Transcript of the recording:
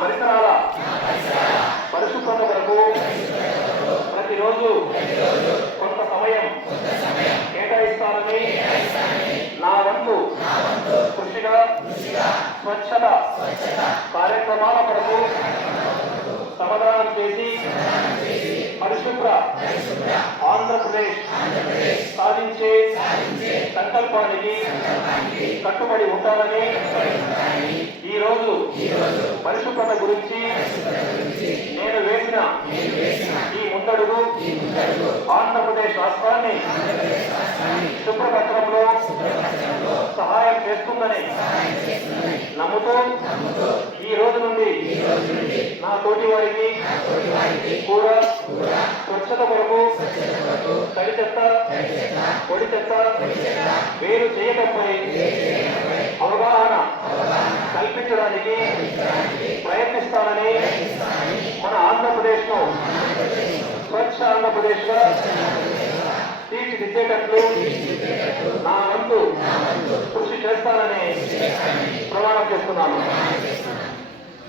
పరిసరాల పరిశుభ్రత కొరకు ప్రతిరోజు కొంత సమయం కేటాయిస్తానని నా వంతు కృషిగా స్వచ్ఛత కార్యక్రమాల కొరకు సమాధానం చేసి పరిశుభ్ర ఆంధ్రప్రదేశ్ సాధించే సంకల్పానికి కట్టుబడి ఉంటానని ఈరోజు పరిశుభ్రత గురించి నేను వేసిన ఈ ముందడుగు ఆంధ్రప్రదేశ్ రాష్ట్రాన్ని శుభ్రపరచడంలో సహాయం చేస్తుందని నమ్ముతూ ఈ రోజు నుండి నా తోటి వారికి కూడా స్వచ్ఛత కొరకు తడి చెత్త పొడి చెత్త వేరు చేయడంపై అవగాహన కల్పించడానికి ప్రయత్నిస్తానని మన ఆంధ్రప్రదేశ్ను స్వచ్ఛ ఆంధ్రప్రదేశ్గా తీర్చిదిద్దేటట్లు నా వంతు కృషి చేస్తానని ప్రమాణం చేస్తున్నాను.